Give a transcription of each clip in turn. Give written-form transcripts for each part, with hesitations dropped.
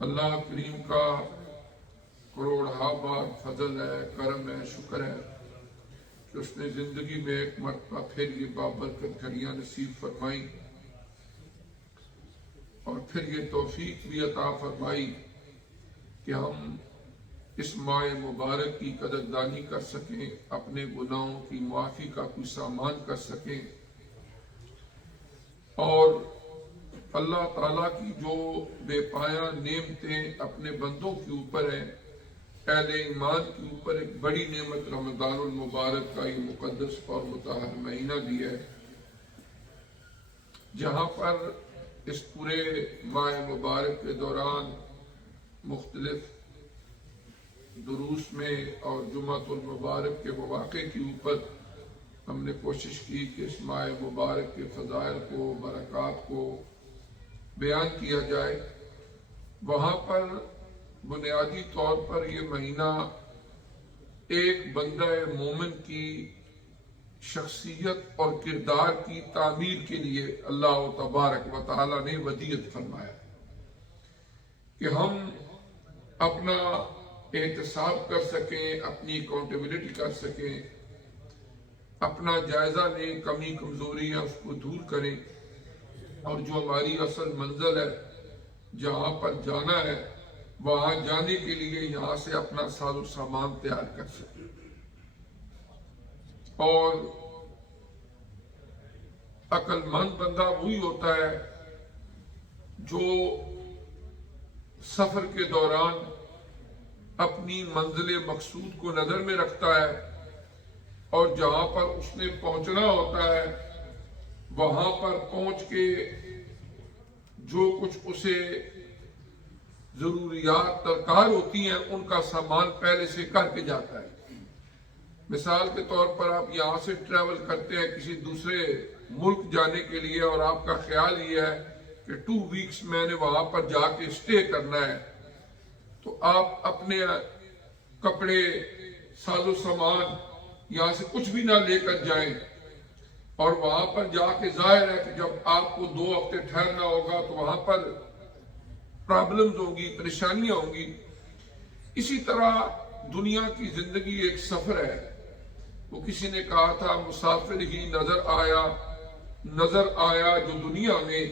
اللہ کریم کا کروڑہا بار فضل ہے، کرم ہے، شکر ہے کہ اس نے زندگی میں ایک مرتبہ پھر یہ بابرکت گھڑیاں نصیب فرمائی اور پھر یہ توفیق بھی عطا فرمائی کہ ہم اس ماہ مبارک کی قدردانی کر سکیں، اپنے گناہوں کی معافی کا کوئی سامان کر سکیں، اور اللہ تعالیٰ کی جو بے پایاں نعمتیں اپنے بندوں کے اوپر ہیں، اہل ایمان کے اوپر ایک بڑی نعمت رمضان المبارک کا یہ مقدس اور مطہر مہینہ بھی ہے، جہاں پر اس پورے ماہ مبارک کے دوران مختلف دروس میں اور جمعۃ المبارک کے مواقع کے اوپر ہم نے کوشش کی کہ اس ماہ مبارک کے فضائل کو، برکات کو بیان کیا جائے۔ وہاں پر بنیادی طور پر یہ مہینہ ایک بندہ مومن کی شخصیت اور کردار کی تعمیر کے لیے اللہ تبارک و تعالی نے ودیعت فرمایا کہ ہم اپنا احتساب کر سکیں، اپنی اکاؤنٹیبلٹی کر سکیں، اپنا جائزہ لیں، کمی کمزوریاں اس کو دور کریں، اور جو ہماری اصل منزل ہے، جہاں پر جانا ہے، وہاں جانے کے لیے یہاں سے اپنا ساز و سامان تیار کر سکیں۔ اور عقل مند بندہ وہی ہوتا ہے جو سفر کے دوران اپنی منزل مقصود کو نظر میں رکھتا ہے، اور جہاں پر اس نے پہنچنا ہوتا ہے وہاں پر پہنچ کے جو کچھ اسے ضروریات درکار ہوتی ہیں ان کا سامان پہلے سے کر کے جاتا ہے۔ مثال کے طور پر آپ یہاں سے ٹریول کرتے ہیں کسی دوسرے ملک جانے کے لیے، اور آپ کا خیال یہ ہے کہ 2 ویکس میں نے وہاں پر جا کے اسٹے کرنا ہے، تو آپ اپنے کپڑے، ساز و سامان یہاں سے کچھ بھی نہ لے کر جائیں، اور وہاں پر جا کے ظاہر ہے کہ جب آپ کو 2 ہفتے ٹھہرنا ہوگا تو وہاں پر پرابلمز ہوں گی، پریشانیاں ہوں گی۔ اسی طرح دنیا کی زندگی ایک سفر ہے۔ وہ کسی نے کہا تھا مسافر ہی نظر آیا جو دنیا میں،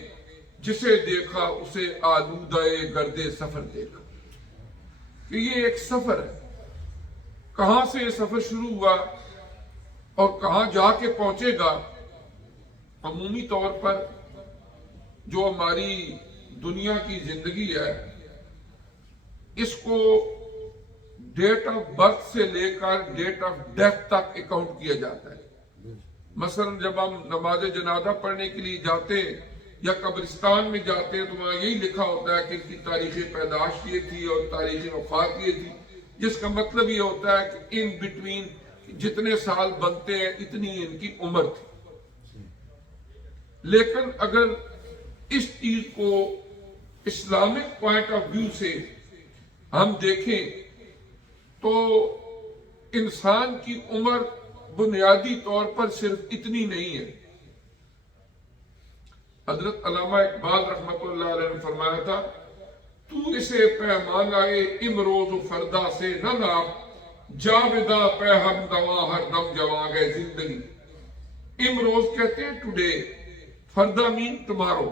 جسے دیکھا اسے آلودہ گرد سفر دیکھا، کہ یہ ایک سفر ہے۔ کہاں سے یہ سفر شروع ہوا اور کہاں جا کے پہنچے گا؟ عمومی طور پر جو ہماری دنیا کی زندگی ہے، اس کو ڈیٹ آف برتھ سے لے کر ڈیٹ آف ڈیتھ تک اکاؤنٹ کیا جاتا ہے۔ مثلا جب ہم نماز جنازہ پڑھنے کے لیے جاتے ہیں یا قبرستان میں جاتے ہیں تو وہاں یہی لکھا ہوتا ہے کہ ان کی تاریخ پیدائش یہ تھی اور تاریخ وفات یہ تھی، جس کا مطلب یہ ہوتا ہے کہ ان بٹوین جتنے سال بنتے ہیں اتنی ان کی عمر تھی۔ لیکن اگر اس چیز کو اسلامک پوائنٹ آف ویو سے ہم دیکھیں تو انسان کی عمر بنیادی طور پر صرف اتنی نہیں ہے۔ حضرت علامہ اقبال رحمۃ اللہ علیہ نے فرمایا تھا، تو اسے پیمانہ امروز و فردا سے نہ ناپ، جاویداں پہ ہم دواں ہر دم جواں گئے زندگی۔ امروز کہتے ہیں ٹوڈے، فردا مین ٹمارو،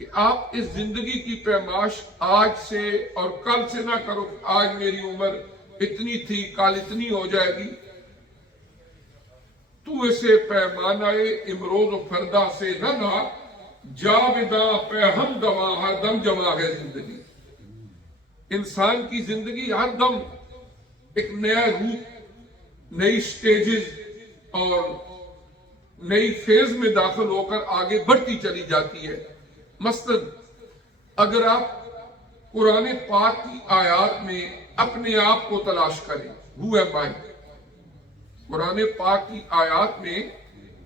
کہ آپ اس زندگی کی پیمائش آج سے اور کل سے نہ کرو کہ آج میری عمر اتنی تھی کل اتنی ہو جائے گی۔ تو اسے پیمانہ امروز و فردا سے نہ ناپ، جاویداں پہ ہم دواں ہر دم جواں ہے زندگی۔ انسان کی زندگی ہر دم ایک نیا روپ، نئی سٹیجز اور نئی فیز میں داخل ہو کر آگے بڑھتی چلی جاتی ہے۔ مثلاً اگر آپ قرآن پاک کی آیات میں اپنے آپ کو تلاش کریں، Who am I؟ قرآن پاک کی آیات میں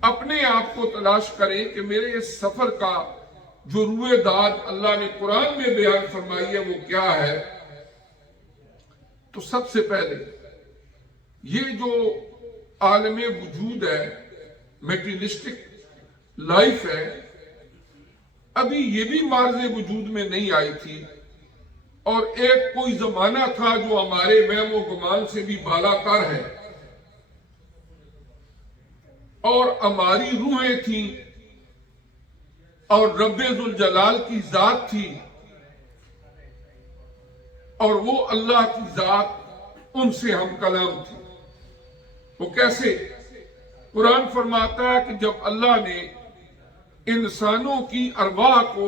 اپنے آپ کو تلاش کریں کہ میرے اس سفر کا جو روئے داد اللہ نے قرآن میں بیان فرمائی ہے وہ کیا ہے، تو سب سے پہلے یہ جو عالم وجود ہے، میٹریلسٹک لائف ہے، ابھی یہ بھی مارز وجود میں نہیں آئی تھی اور ایک کوئی زمانہ تھا جو ہمارے وہم و گمان سے بھی بالا تر ہے، اور ہماری روحیں تھیں اور رب ذوالجلال کی ذات تھی، اور وہ اللہ کی ذات، ان سے ہم کلام تھے۔ وہ کیسے؟ قرآن فرماتا ہے کہ جب اللہ نے انسانوں کی ارواح کو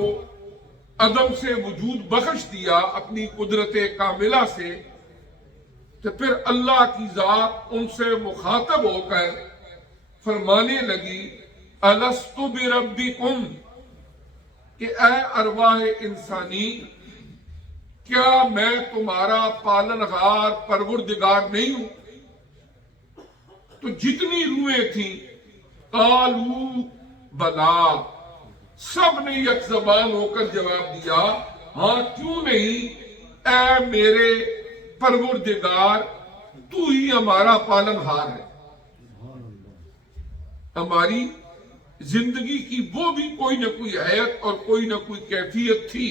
عدم سے وجود بخش دیا اپنی قدرت کاملہ سے، تو پھر اللہ کی ذات ان سے مخاطب ہو کر فرمانے لگی الست بربکم، کہ اے ارواح انسانی، کیا میں تمہارا پالنہار پروردگار نہیں ہوں؟ تو جتنی روحیں تھیں قالوا بلا، سب نے یک زبان ہو کر جواب دیا ہاں کیوں نہیں، اے میرے پروردگار، تو ہی ہمارا پالنہار ہے۔ ہماری زندگی کی وہ بھی کوئی نہ کوئی حیت اور کوئی نہ کوئی کیفیت تھی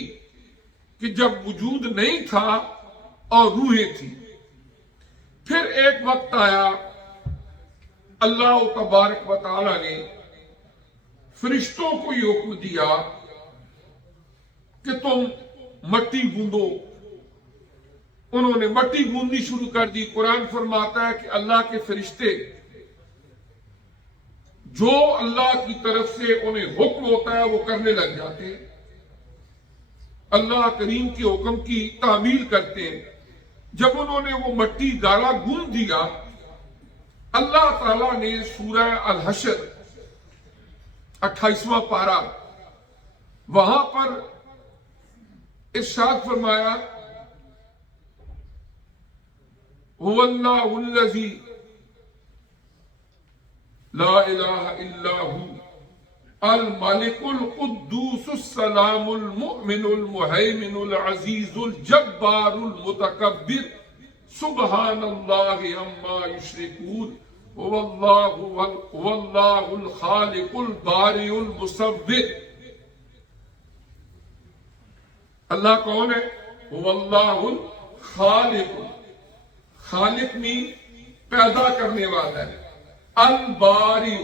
کہ جب وجود نہیں تھا اور روحیں تھی۔ پھر ایک وقت آیا، اللہ تبارک و تعالی نے فرشتوں کو یہ حکم دیا کہ تم مٹی گوندو۔ انہوں نے مٹی گوندنی شروع کر دی۔ قرآن فرماتا ہے کہ اللہ کے فرشتے جو اللہ کی طرف سے انہیں حکم ہوتا ہے وہ کرنے لگ جاتے ہیں، اللہ کریم کے حکم کی تعمیل کرتے ہیں۔ جب انہوں نے وہ مٹی گاڑا گوند دیا، اللہ تعالیٰ نے سورہ الحشر 28واں پارہ، وہاں پر ارشاد فرمایا هو اللہ الذی لا الہ الا ہو الملک القدوس السلام المؤمن المہیمن العزیز الجبار المتکبر سبحان اللہ عما یشرکون هو اللہ الخالق البارئ المصور۔ اللہ کون ہے؟ هو اللہ الخالق، خالق میں پیدا کرنے والا ہے، الباری،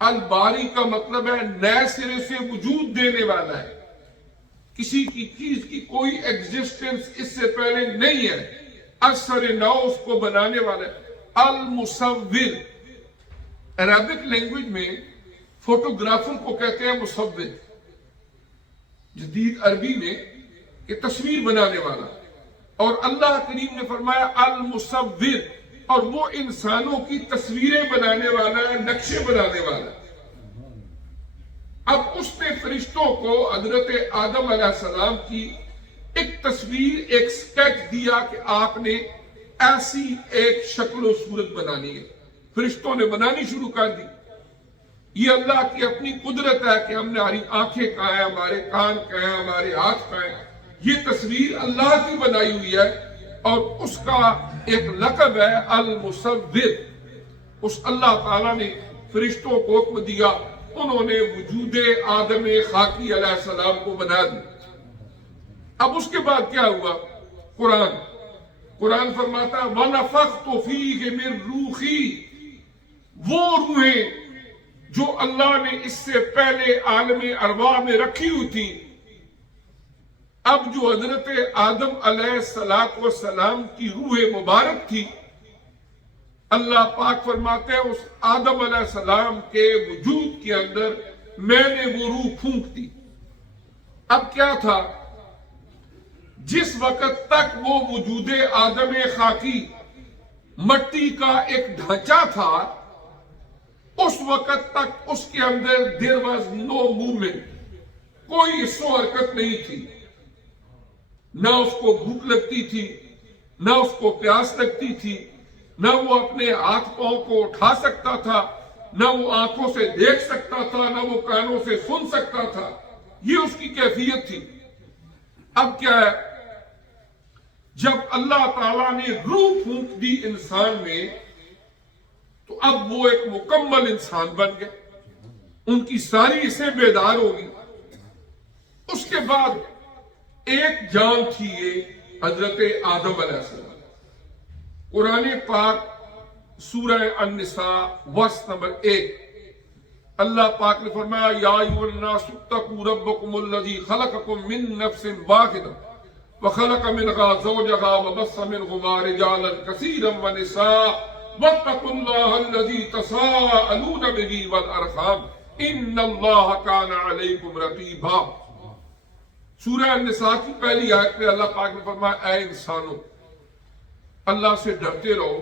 الباری کا مطلب ہے نئے سرے سے وجود دینے والا ہے، کسی کی چیز کی کوئی ایگزسٹنس اس سے پہلے نہیں ہے، اثر نو اس کو بنانے والا ہے۔ المصور، عربک لینگویج میں فوٹوگرافر کو کہتے ہیں مصور، جدید عربی میں یہ تصویر بنانے والا، اور اللہ کریم نے فرمایا المصور، اور وہ انسانوں کی تصویریں بنانے والا ہے، نقشے بنانے والا ہے۔ اب اس نے فرشتوں کو حضرت آدم علیہ السلام کی ایک تصویر، ایک سکیچ دیا کہ آپ نے ایسی ایک شکل و صورت بنانی ہے۔ فرشتوں نے بنانی شروع کر دی۔ یہ اللہ کی اپنی قدرت ہے کہ ہم نے ہماری آنکھیں کہاں ہیں، ہمارے کان کہاں ہیں، ہمارے ہاتھ کہاں ہیں، یہ تصویر اللہ کی بنائی ہوئی ہے، اور اس کا ایک لقب ہے المصور۔ اس اللہ تعالیٰ نے فرشتوں کو حکم دیا، انہوں نے وجود آدم خاکی علیہ السلام کو بنا دیا۔ اب اس کے بعد کیا ہوا؟ قرآن فرماتا ہے وَنَفَخْتُ فِيهِ مِن رُوحِي، وہ روحیں جو اللہ نے اس سے پہلے عالم ارواح میں رکھی ہوئی تھی، اب جو حضرت آدم علیہ السلام کی روح مبارک تھی، اللہ پاک فرماتے ہیں اس آدم علیہ السلام کے وجود کے اندر میں نے وہ روح پھونک دی۔ اب کیا تھا؟ جس وقت تک وہ وجود آدم خاکی مٹی کا ایک ڈھانچہ تھا، اس وقت تک اس کے اندر there was no movement، کوئی حصو حرکت نہیں تھی، نہ اس کو بھوک لگتی تھی، نہ اس کو پیاس لگتی تھی، نہ وہ اپنے ہاتھ پاؤں کو اٹھا سکتا تھا، نہ وہ آنکھوں سے دیکھ سکتا تھا، نہ وہ کانوں سے سن سکتا تھا۔ یہ اس کی کیفیت تھی۔ اب کیا ہے؟ جب اللہ تعالیٰ نے روح پھونک دی انسان میں، تو اب وہ ایک مکمل انسان بن گئے، ان کی ساری حصیں بیدار ہوگی۔ اس کے بعد ایک جان تھی یہ حضرت آدم علیہ السلام. قرآن پاک سورہ النساء ورس نمبر 1 اللہ پاک نے فرمایا یا ایھا الناس اتقوا ربکم الذی خلقکم من نفس واحدہ وخلق منها زوجها وبث منهما رجالا كثيرا ونساء واتقوا الله الذي تساءلون به والارحام ان اللہ کان علیکم رقیبا. سورہ النساء کی پہلی آیت میں اللہ پاک نے فرمایا اے انسانوں اللہ سے ڈرتے رہو.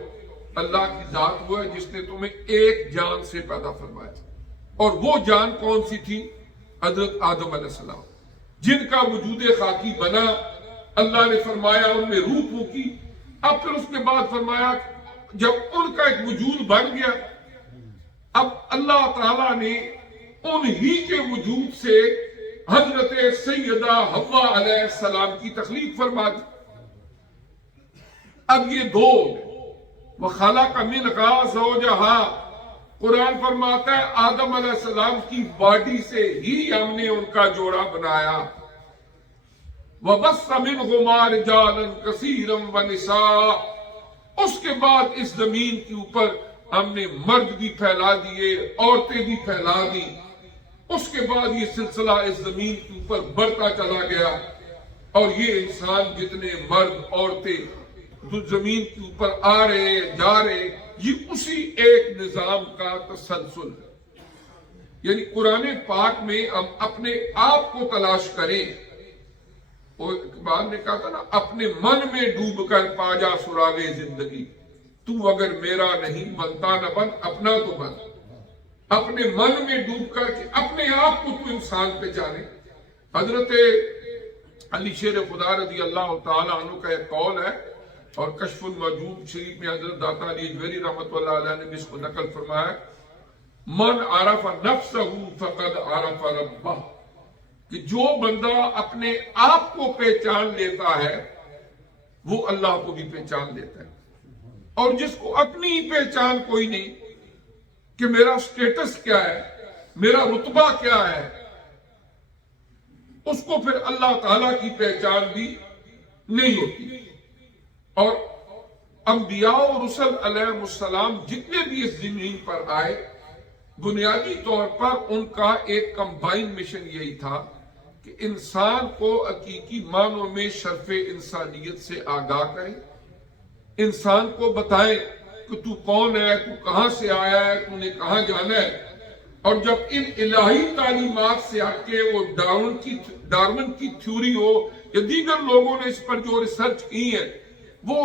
اللہ کی ذات وہ ہے جس نے تمہیں ایک جان سے پیدا فرمایا اور وہ جان کون سی تھی؟ حضرت آدم علیہ السلام جن کا وجود خاکی بنا. اللہ نے فرمایا ان میں روح پھونکی. اب پھر اس کے بعد فرمایا جب ان کا ایک وجود بن گیا اب اللہ تعالیٰ نے انہی کے وجود سے حضرت سیدہ حوا علیہ السلام کی تخلیق فرما دی. اب یہ دو وَخَلَقَ مِنْهَا زَوْجَهَا قرآن فرماتا ہے آدم علیہ السلام کی باڈی سے ہی ہم نے ان کا جوڑا بنایا. وَبَثَّ مِنْهُمَا رِجَالًا كَثِيرًا وَنِسَاءً اس کے بعد اس زمین کے اوپر ہم نے مرد بھی پھیلا دیے عورتیں بھی پھیلا دی. اس کے بعد یہ سلسلہ اس زمین کے اوپر بڑھتا چلا گیا اور یہ انسان جتنے مرد عورتیں زمین کے اوپر آ رہے جا رہے یہ اسی ایک نظام کا تسلسل ہے. یعنی قرآن پاک میں ہم اپنے آپ کو تلاش کریں. اور اقبال نے کہا تھا نا اپنے من میں ڈوب کر پا جا سراغے زندگی. تو اگر میرا نہیں بنتا نہ بن اپنا تو بن. اپنے من میں ڈوب کر کے اپنے آپ کو تو انسان پہچانے. حضرت علی شیر خدا رضی اللہ تعالیٰ عنہ کا ایک قول ہے اور کشف المحجوب شریف میں حضرت داتا علی اجویری رحمۃ اللہ علیہ نے بھی اس کو نقل فرمایا من عرف نفسہ فقد عرف ربہ کہ جو بندہ اپنے آپ کو پہچان لیتا ہے وہ اللہ کو بھی پہچان لیتا ہے. اور جس کو اپنی پہچان کوئی نہیں کہ میرا سٹیٹس کیا ہے میرا رتبہ کیا ہے اس کو پھر اللہ تعالیٰ کی پہچان بھی نہیں ہوتی. اور انبیاء و رسل علیہ السلام جتنے بھی اس زمین پر آئے بنیادی طور پر ان کا ایک کمبائن مشن یہی تھا کہ انسان کو حقیقی معنوں میں شرف انسانیت سے آگاہ کریں. انسان کو بتائیں کہ تو کون ہے تو کہاں سے آیا ہے تو نے کہاں جانا ہے. اور جب ان الہی تعلیمات سے ہٹ کے وہ ڈارون کی تھیوری ہو یا دیگر لوگوں نے اس پر جو ریسرچ کی ہے وہ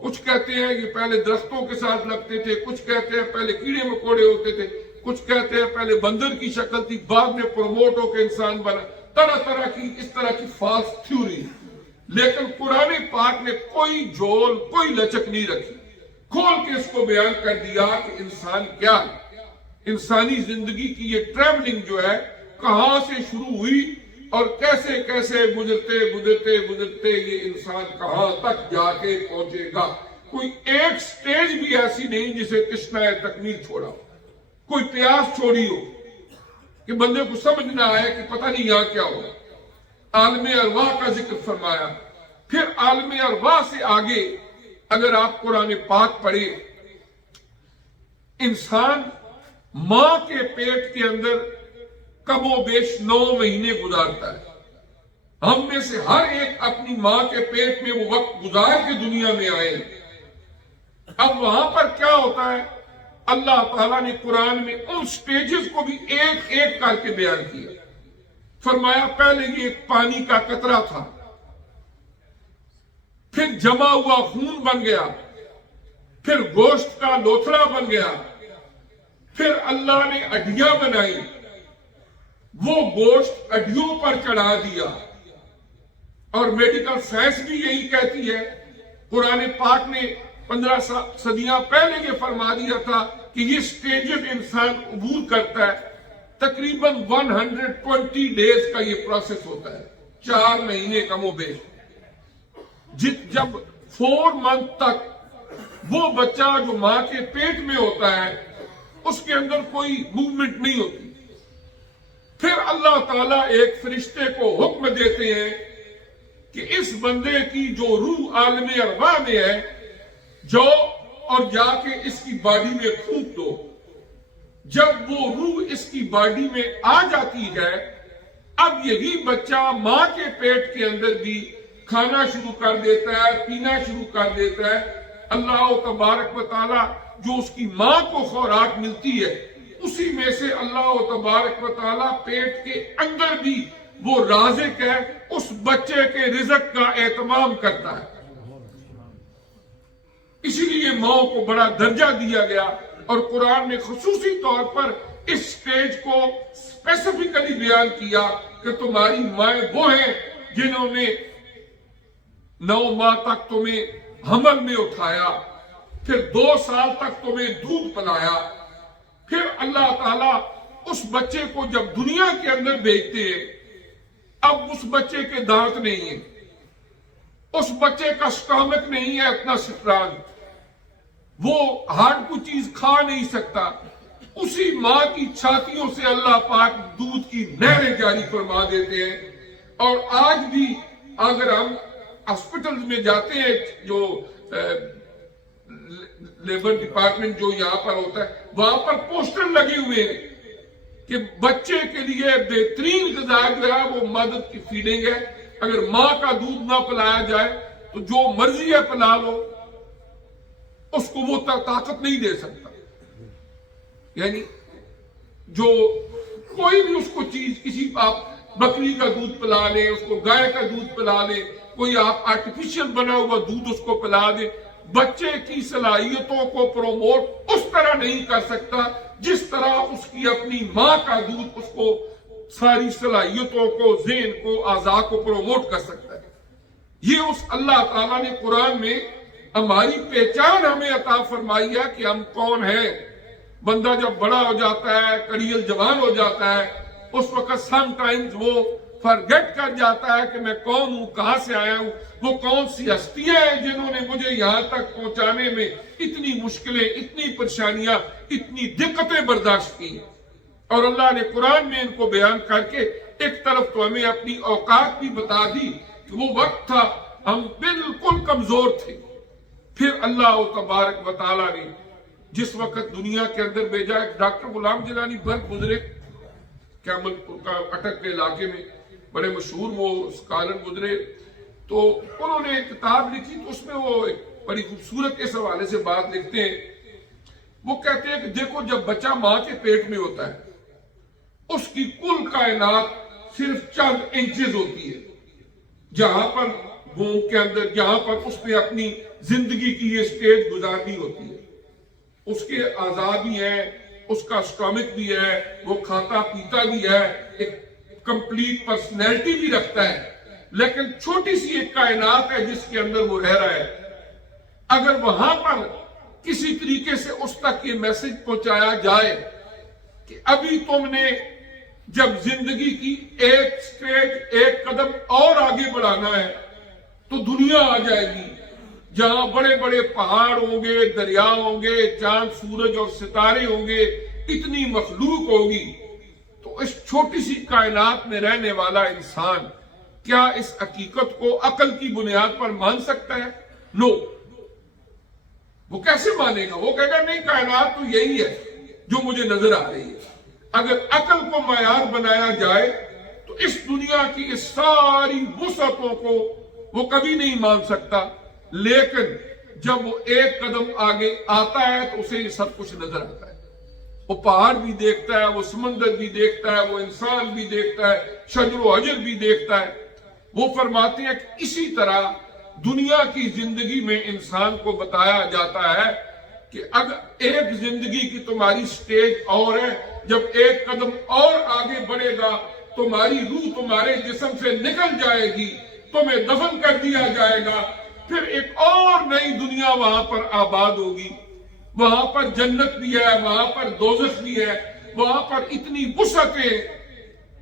کچھ کہتے ہیں کہ پہلے درختوں کے ساتھ لگتے تھے کچھ کہتے ہیں پہلے کیڑے مکوڑے ہوتے تھے کچھ کہتے ہیں پہلے بندر کی شکل تھی بعد میں پروموٹ ہو کے انسان بنا. طرح طرح کی اس طرح کی فالس تھیوری. لیکن قرآن پاک نے کوئی جول کوئی لچک نہیں رکھی. کھول کے اس کو بیان کر دیا کہ انسان کیا ہے. انسانی زندگی کی یہ ٹریولنگ جو ہے کہاں سے شروع ہوئی اور کیسے کیسے گزرتے گزرتے گزرتے یہ انسان کہاں تک جا کے پہنچے گا. کوئی ایک سٹیج بھی ایسی نہیں جسے تشنہ تکمیل چھوڑا ہو کوئی پیاس چھوڑی ہو کہ بندے کو سمجھ نہ آئے کہ پتہ نہیں یہاں کیا ہو. عالم ارواح کا ذکر فرمایا. پھر عالم ارواح سے آگے اگر آپ قرآن پاک پڑھیں انسان ماں کے پیٹ کے اندر کم و بیش 9 مہینے گزارتا ہے. ہم میں سے ہر ایک اپنی ماں کے پیٹ میں وہ وقت گزار کے دنیا میں آئے. اب وہاں پر کیا ہوتا ہے اللہ تعالیٰ نے قرآن میں ان سٹیجز کو بھی ایک ایک کر کے بیان کیا. فرمایا پہلے یہ ایک پانی کا قطرہ تھا پھر جمع ہوا خون بن گیا پھر گوشت کا لوتھڑا بن گیا پھر اللہ نے ہڈیاں بنائی وہ گوشت ہڈیوں پر چڑھا دیا. اور میڈیکل سائنس بھی یہی کہتی ہے. قرآن پاک نے 15 صدیاں پہلے یہ فرما دیا تھا کہ یہ سٹیجز انسان عبور کرتا ہے. تقریباً 120 ڈیز کا یہ پروسیس ہوتا ہے 4 مہینے کم و بیش. جب 4 منتھ تک وہ بچہ جو ماں کے پیٹ میں ہوتا ہے اس کے اندر کوئی موومنٹ نہیں ہوتی. پھر اللہ تعالیٰ ایک فرشتے کو حکم دیتے ہیں کہ اس بندے کی جو روح عالم ارواح میں ہے، جاؤ اور جا کے اس کی باڈی میں پھونک دو۔ جب وہ روح اس کی باڈی میں آ جاتی ہے، اب یہی بچہ ماں کے پیٹ کے اندر بھی کھانا شروع کر دیتا ہے، پینا شروع کر دیتا ہے۔ اللہ تبارک و تعالی جو اس کی ماں کو خوراک ملتی ہے، اسی میں سے اللہ تبارک و تعالی پیٹ کے اندر بھی وہ رازق ہے، اس بچے کے رزق کا اہتمام کرتا ہے۔ اسی لیے ماں کو بڑا درجہ دیا گیا، اور قرآن نے خصوصی طور پر اس سٹیج کو اسپیسیفکلی بیان کیا کہ تمہاری مائیں وہ ہیں جنہوں نے 9 ماہ تک تمہیں حمل میں اٹھایا، پھر 2 سال تک تمہیں دودھ پلایا، پھر اللہ تعالیٰ اس بچے کو جب دنیا کے اندر بھیجتے ہیں، اب اس بچے کے دانت نہیں ہیں، اس بچے کا سٹامک نہیں ہے اتنا سٹرانگ، وہ ہارڈ کو چیز کھا نہیں سکتا، اسی ماں کی چھاتیوں سے اللہ پاک دودھ کی نہریں جاری فرما دیتے ہیں۔ اور آج بھی اگر ہم ہاسپٹل میں جاتے ہیں، جو لیبر ڈپارٹمنٹ جو یہاں پر ہوتا ہے، وہاں پر پوسٹر لگے ہوئے ہیں کہ بچے کے لیے بہترین غذا جو ہے وہ مدر کی فیڈنگ ہے، اگر ماں کا دودھ نہ پلایا جائے تو جو مرضی ہے پلا لو، اس کو وہ طاقت نہیں دے سکتا۔ یعنی جو کوئی بھی اس کو چیز، کسی آپ بکری کا دودھ پلا لیں، اس کو گائے کا دودھ پلا لیں، کوئی آپ آرٹیفیشل بنا ہوا دودھ اس کو پلا دیں، بچے کی صلاحیتوں کو پروموٹ اس طرح نہیں کر سکتا جس طرح اس کی اپنی ماں کا دودھ اس کو ساری صلاحیتوں کو، ذہن کو، اعضاء کو پروموٹ کر سکتا ہے۔ یہ اس اللہ تعالیٰ نے قرآن میں ہماری پہچان ہمیں عطا فرمائی ہے کہ ہم کون ہیں۔ بندہ جب بڑا ہو جاتا ہے، کڑیل جوان ہو جاتا ہے، اس وقت سم ٹائمز وہ فرگٹ کر جاتا ہے کہ میں کون ہوں، کہاں سے آیا ہوں، وہ کون سی ہستیاں ہیں جنہوں نے مجھے یہاں تک پہنچانے میں اتنی مشکلیں، اتنی پریشانیاں، اتنی دقتیں برداشت کی۔ اور اللہ نے قرآن میں ان کو بیان کر کے ایک طرف تو ہمیں اپنی اوقات بھی بتا دی کہ وہ وقت تھا ہم بالکل کمزور تھے، پھر اللہ تبارک و تعالیٰ نے جس وقت دنیا کے اندر بھیجا، ڈاکٹر غلام جیلانی برق گزرے کیمل پور کا اٹک کے علاقے میں، بڑے مشہور وہ اسکالر گزرے، تو انہوں نے ایک کتاب لکھی، تو اس میں وہ ایک بڑی خوبصورت اس حوالے سے بات لکھتے ہیں۔ وہ کہتے ہیں کہ دیکھو جب بچہ ماں کے پیٹ میں ہوتا ہے، اس کی کل کائنات صرف چند انچز ہوتی ہے، جہاں پر وomb کے اندر، جہاں پر اس نے اپنی زندگی کی یہ سٹیج گزارنی ہوتی ہے، اس کے اعضاء بھی ہیں، اس کا سٹامک بھی ہے، وہ کھاتا پیتا بھی ہے، ایک کمپلیٹ پرسنالٹی بھی رکھتا ہے، لیکن چھوٹی سی ایک کائنات ہے جس کے اندر وہ رہ رہا ہے۔ اگر وہاں پر کسی طریقے سے اس تک یہ میسج پہنچایا جائے کہ ابھی تم نے جب زندگی کی ایک سٹیج، ایک قدم اور آگے بڑھانا ہے تو دنیا آ جائے گی جہاں بڑے بڑے پہاڑ ہوں گے، دریا ہوں گے، چاند سورج اور ستارے ہوں گے، اتنی مخلوق ہوگی، تو اس چھوٹی سی کائنات میں رہنے والا انسان کیا اس حقیقت کو عقل کی بنیاد پر مان سکتا ہے؟ نو، وہ کیسے مانے گا؟ وہ کہے گا نہیں، کائنات تو یہی ہے جو مجھے نظر آ رہی ہے۔ اگر عقل کو معیار بنایا جائے تو اس دنیا کی اس ساری وسعتوں کو وہ کبھی نہیں مان سکتا، لیکن جب وہ ایک قدم آگے آتا ہے تو اسے یہ سب کچھ نظر آتا ہے۔ وہ پہاڑ بھی دیکھتا ہے، وہ سمندر بھی دیکھتا ہے، وہ انسان بھی دیکھتا ہے، شجر و حجر بھی دیکھتا ہے۔ وہ فرماتے ہیں کہ اسی طرح دنیا کی زندگی میں انسان کو بتایا جاتا ہے کہ اگر ایک زندگی کی تمہاری سٹیج اور ہے، جب ایک قدم اور آگے بڑھے گا تمہاری روح تمہارے جسم سے نکل جائے گی، تمہیں دفن کر دیا جائے گا، پھر ایک اور نئی دنیا وہاں پر آباد ہوگی، وہاں پر جنت بھی ہے، وہاں پر دوزخ بھی ہے، وہاں پر اتنی وسعتیں۔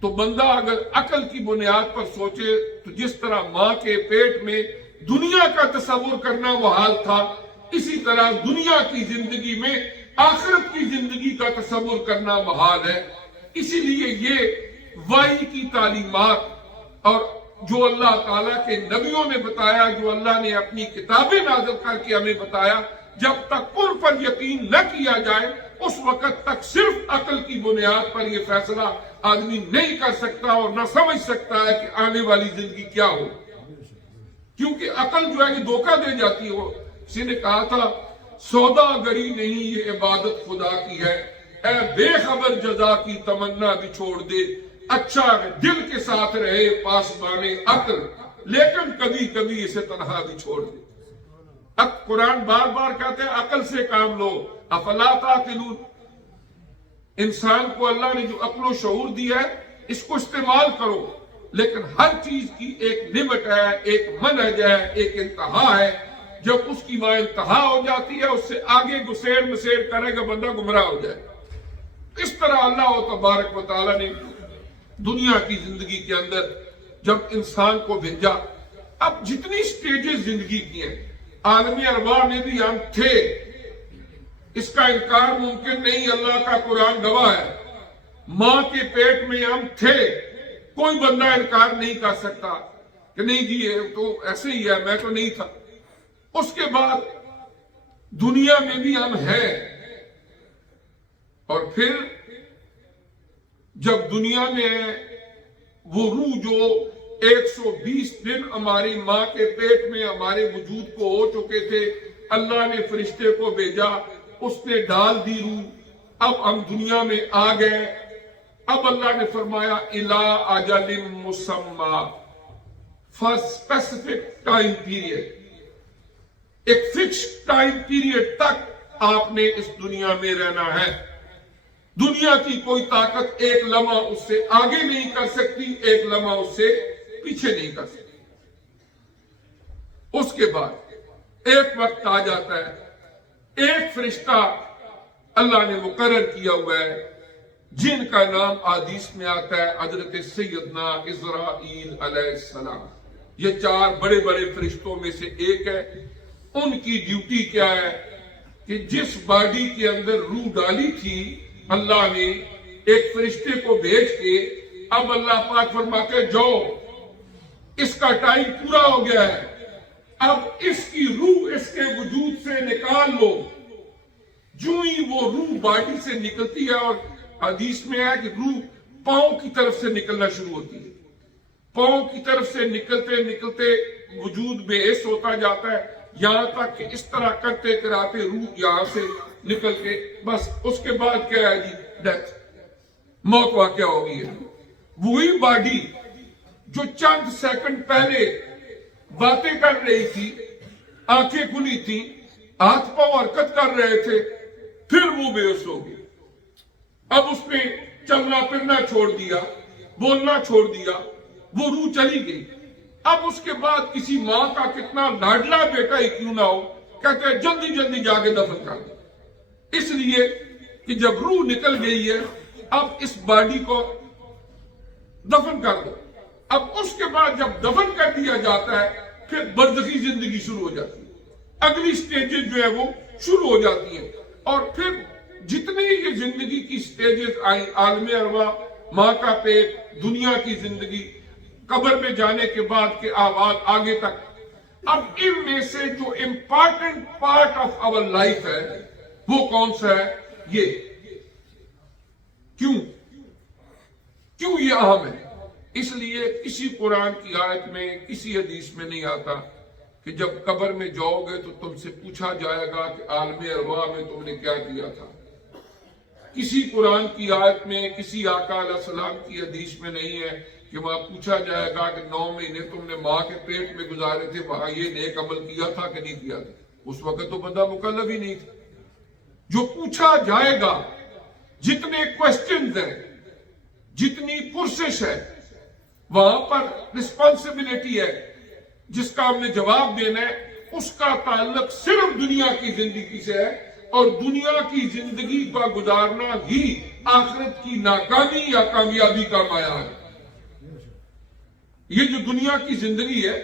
تو بندہ اگر عقل کی بنیاد پر سوچے تو جس طرح ماں کے پیٹ میں دنیا کا تصور کرنا وہ حال تھا، اسی طرح دنیا کی زندگی میں آخرت کی زندگی کا تصور کرنا محال ہے۔ اسی لیے یہ وحی کی تعلیمات اور جو اللہ تعالیٰ کے نبیوں نے بتایا، جو اللہ نے اپنی کتابیں نازل کر کے ہمیں بتایا، جب تک ان پر یقین نہ کیا جائے اس وقت تک صرف عقل کی بنیاد پر یہ فیصلہ آدمی نہیں کر سکتا اور نہ سمجھ سکتا ہے کہ آنے والی زندگی کیا ہو، کیونکہ عقل جو ہے یہ دھوکہ دے جاتی ہے۔ کسی نے کہا تھا سوداگری نہیں یہ عبادت خدا کی ہے، اے بے خبر جزا کی تمنا بھی چھوڑ دے، اچھا دل کے ساتھ رہے پاسبانے عقل، لیکن کبھی کبھی اسے تنہا بھی چھوڑ دے۔ اب قرآن بار بار کہتے ہیں عقل سے کام لو، افلا تعقلون۔ انسان کو اللہ نے جو عقل و شعور دیا ہے اس کو استعمال کرو، لیکن ہر چیز کی ایک لمٹ ہے، ایک منہج ہے، ایک انتہا ہے۔ جب اس کی وہاں انتہا ہو جاتی ہے اس سے آگے گسیر مسیر کرے گا بندہ گمراہ ہو جائے۔ اس طرح اللہ تبارک و تعالیٰ نے دنیا کی زندگی کے اندر جب انسان کو بھیجا، اب جتنی سٹیجز زندگی کی ہیں، عالم ارواح میں بھی ہم تھے، اس کا انکار ممکن نہیں، اللہ کا قرآن گواہ ہے۔ ماں کے پیٹ میں ہم تھے، کوئی بندہ انکار نہیں کر سکتا کہ نہیں جی یہ تو ایسے ہی ہے، میں تو نہیں تھا۔ اس کے بعد دنیا میں بھی ہم ہیں، اور پھر جب دنیا میں وہ روح جو 120 دن ہماری ماں کے پیٹ میں ہمارے وجود کو ہو چکے تھے، اللہ نے فرشتے کو بھیجا، اس نے ڈال دی روح، اب ہم دنیا میں آ گئے۔ اب اللہ نے فرمایا اِلَىٰ أَجَلٍ مُّسَمًّى، for specific time period، ایک فکس ٹائم پیریڈ تک آپ نے اس دنیا میں رہنا ہے۔ دنیا کی کوئی طاقت ایک لمحہ اس سے آگے نہیں کر سکتی، ایک لمحہ اس سے پیچھے نہیں کر سکتی۔ اس کے بعد ایک وقت آ جاتا ہے، ایک فرشتہ اللہ نے مقرر کیا ہوا ہے جن کا نام حدیث میں آتا ہے حضرت سیدنا اسرائیل علیہ السلام۔ یہ 4 بڑے بڑے فرشتوں میں سے ایک ہے۔ ان کی ڈیوٹی کیا ہے کہ جس باڈی کے اندر روح ڈالی تھی اللہ نے ایک فرشتے کو بھیج کے، اب اللہ پاک فرماتے ہیں جاؤ اس کا ٹائم پورا ہو گیا ہے، اب اس کی روح اس کے وجود سے نکال لو۔ جو ہی وہ روح باڈی سے نکلتی ہے، اور حدیث میں ہے کہ روح پاؤں کی طرف سے نکلنا شروع ہوتی ہے، پاؤں کی طرف سے نکلتے نکلتے وجود بے حس ہوتا جاتا ہے، یہاں تک کہ اس طرح کرتے کراتے روح یہاں سے نکل کے بس اس کے بعد کیا ہے جی ڈیتھ، موت واقع ہوگی ہے۔ وہی باڈی جو چند سیکنڈ پہلے باتیں کر رہی تھی، آنکھیں کھلی تھی، ہاتھ پاؤں حرکت کر رہے تھے، پھر وہ بے ہوش ہو گئی۔ اب اس نے چلنا پھرنا چھوڑ دیا، بولنا چھوڑ دیا، وہ روح چلی گئی۔ اب اس کے بعد کسی ماں کا کتنا لاڈلا بیٹا ہی کیوں نہ ہو، کہتے ہیں جلدی جلدی جا کے دفن کر دو، اس لیے کہ جب روح نکل گئی ہے اب اس باڈی کو دفن کر دو۔ اب اس کے بعد جب دفن کر دیا جاتا ہے پھر برزخی زندگی شروع ہو جاتی ہے، اگلی سٹیجز جو ہے وہ شروع ہو جاتی ہیں، اور پھر جتنی یہ زندگی کی سٹیجز آئیں، عالم ارواح، ماں کا پیٹ، دنیا کی زندگی، قبر میں جانے کے بعد کے آواز آگے تک، اب ان میں سے جو important part of our life ہے وہ کون سا ہے؟ یہ کیوں یہ اہم ہے؟ اس لیے کسی قرآن کی آیت میں، کسی حدیث میں نہیں آتا کہ جب قبر میں جاؤ گے تو تم سے پوچھا جائے گا کہ عالم ارواح میں تم نے کیا کیا تھا۔ کسی قرآن کی آیت میں، کسی آقا علیہ السلام کی حدیث میں نہیں ہے کہ وہاں پوچھا جائے گا کہ 9 مہینے تم نے ماں کے پیٹ میں گزارے تھے، وہاں یہ نیک عمل کیا تھا کہ نہیں کیا تھا۔ اس وقت تو بندہ مکلف ہی نہیں تھا۔ جو پوچھا جائے گا، جتنے کوسچنز ہیں، جتنی پرسش ہے، وہاں پر رسپانسبلٹی ہے، جس کا ہم نے جواب دینا ہے، اس کا تعلق صرف دنیا کی زندگی سے ہے، اور دنیا کی زندگی کا گزارنا ہی آخرت کی ناکامی یا کامیابی کا معیار ہے۔ یہ جو دنیا کی زندگی ہے،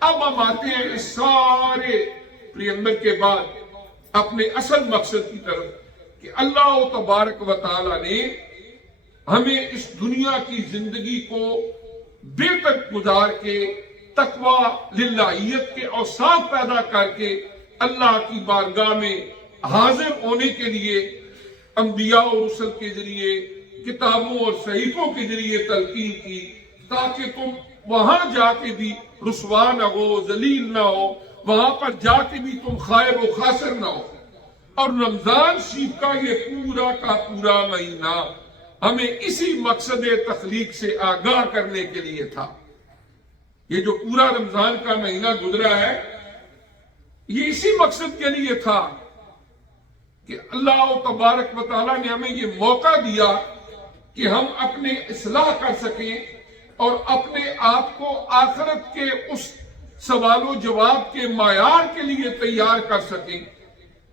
اب ہم آتے ہیں اس سارے پریمبل کے بعد اپنے اصل مقصد کی طرف کہ اللہ تبارک و تعالی نے ہمیں اس دنیا کی زندگی کو بہتر گزار کے تقوی للہیت کے اوصاف پیدا کر کے اللہ کی بارگاہ میں حاضر ہونے کے لیے انبیاء اور رسل کے ذریعے کتابوں اور صحیفوں کے ذریعے تلقین کی، تاکہ تم وہاں جا کے بھی رسوا نہ ہو، ذلیل نہ ہو، وہاں پر جا کے بھی تم خائب و خاسر نہ ہو۔ اور رمضان شریف کا یہ پورا کا پورا مہینہ ہمیں اسی مقصد تخلیق سے آگاہ کرنے کے لیے تھا۔ یہ جو پورا رمضان کا مہینہ گزرا ہے، یہ اسی مقصد کے لیے تھا کہ اللہ تبارک و تعالیٰ نے ہمیں یہ موقع دیا کہ ہم اپنے اصلاح کر سکیں اور اپنے آپ کو آخرت کے اس سوال و جواب کے معیار کے لیے تیار کر سکیں۔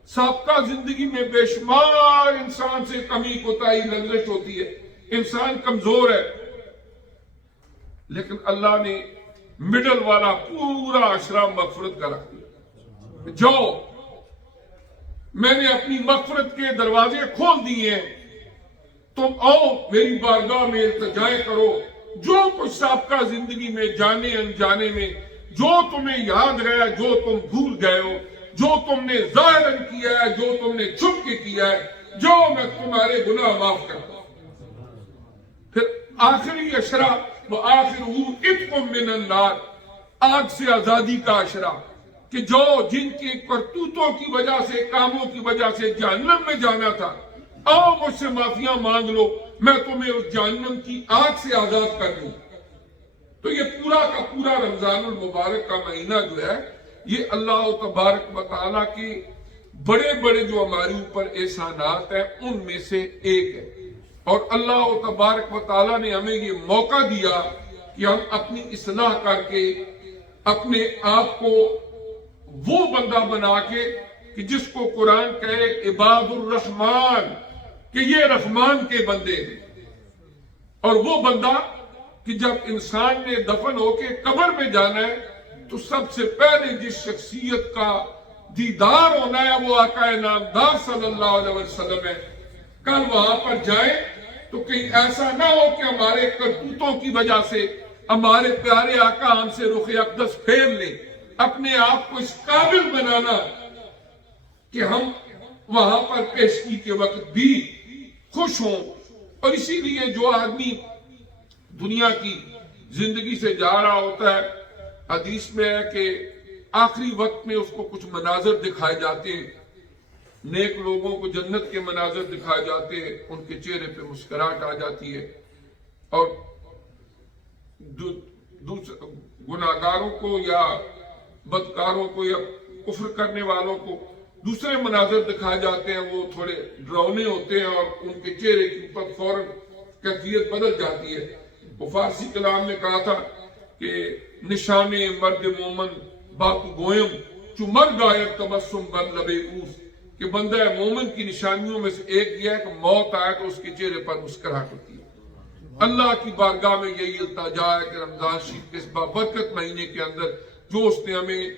سابقہ زندگی میں بے شمار انسان سے کمی کوتاہی لغزش ہوتی ہے، انسان کمزور ہے، لیکن اللہ نے مڈل والا پورا عشرہ مغفرت کا رکھ دیا۔ جو میں نے اپنی مغفرت کے دروازے کھول دیے ہیں، تم آؤ میری بارگاہ میں التجائے کرو۔ جو کچھ سابقہ زندگی میں جانے انجانے میں جو تمہیں یاد رہا، جو تم بھول گئے ہو، جو تم نے ظاہراً کیا ہے، جو تم نے چھپ کے کیا ہے، جو میں تمہارے گناہ معاف کرتا ہوں۔ پھر آخری عشرہ وآخرہ عتق من النار، آگ سے آزادی کا عشرہ، کہ جو جن کے کرتوتوں کی وجہ سے، کاموں کی وجہ سے جہنم میں جانا تھا، آؤ مجھ سے معافیاں مانگ لو، میں تمہیں اس جہنم کی آگ سے آزاد کر دوں۔ تو یہ پورا کا پورا رمضان المبارک کا مہینہ جو ہے، یہ اللہ تبارک و تعالیٰ کے بڑے بڑے جو ہمارے اوپر احسانات ہیں ان میں سے ایک ہے۔ اور اللہ تبارک و تعالیٰ نے ہمیں یہ موقع دیا کہ ہم اپنی اصلاح کر کے اپنے آپ کو وہ بندہ بنا کے کہ جس کو قرآن کہے عباد الرحمن، کہ یہ رحمان کے بندے ہیں۔ اور وہ بندہ کہ جب انسان نے دفن ہو کے قبر میں جانا ہے تو سب سے پہلے جس شخصیت کا دیدار ہونا ہے وہ آقا نامدار صلی اللہ علیہ وسلم ہے۔ کل وہاں پر جائیں تو کہیں ایسا نہ ہو کہ ہمارے کرتوتوں کی وجہ سے ہمارے پیارے آقا ہم سے رخ اقدس پھیر لیں۔ اپنے آپ کو اس قابل بنانا کہ ہم وہاں پر پیشگی کے وقت بھی خوش ہوں۔ اور اسی لیے جو آدمی دنیا کی زندگی سے جا رہا ہوتا ہے، حدیث میں ہے کہ آخری وقت میں اس کو کچھ مناظر دکھائے جاتے ہیں، نیک لوگوں کو جنت کے مناظر دکھائے جاتے ہیں، ان کے چہرے پہ مسکراہٹ آ جاتی ہے، اور گناہگاروں کو یا بدکاروں کو یا کفر کرنے والوں کو دوسرے مناظر دکھائے جاتے ہیں، وہ تھوڑے ڈراؤنے ہوتے ہیں اور ان کے چہرے کے اوپر فوراً کیفیت بدل جاتی ہے۔ وہ فارسی کلام نے کہا تھا کہ نشان مرد مومن بات گویم چو مر گاید تبسم بر لب اوس، کہ بندہ مومن کی نشانیوں میں سے ایک یہ ہے کہ موت آئے تو اس کے چہرے پر مسکراہٹ ہوتی ہے۔ اللہ کی بارگاہ میں یہی التجا ہے کہ رمضان شریف کے اس بابرکت مہینے کے اندر جو اس نے ہمیں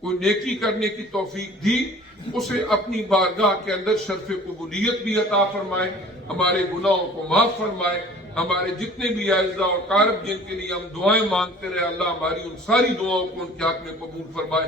کوئی نیکی کرنے کی توفیق دی، اسے اپنی بارگاہ کے اندر شرف قبولیت بھی عطا فرمائے، ہمارے گناہوں کو معاف فرمائے، ہمارے جتنے بھی اعزاء اور قارب جن کے لیے ہم دعائیں مانگتے رہے، اللہ ہماری ان ساری دعاؤں کو ان کے حق میں قبول فرمائے۔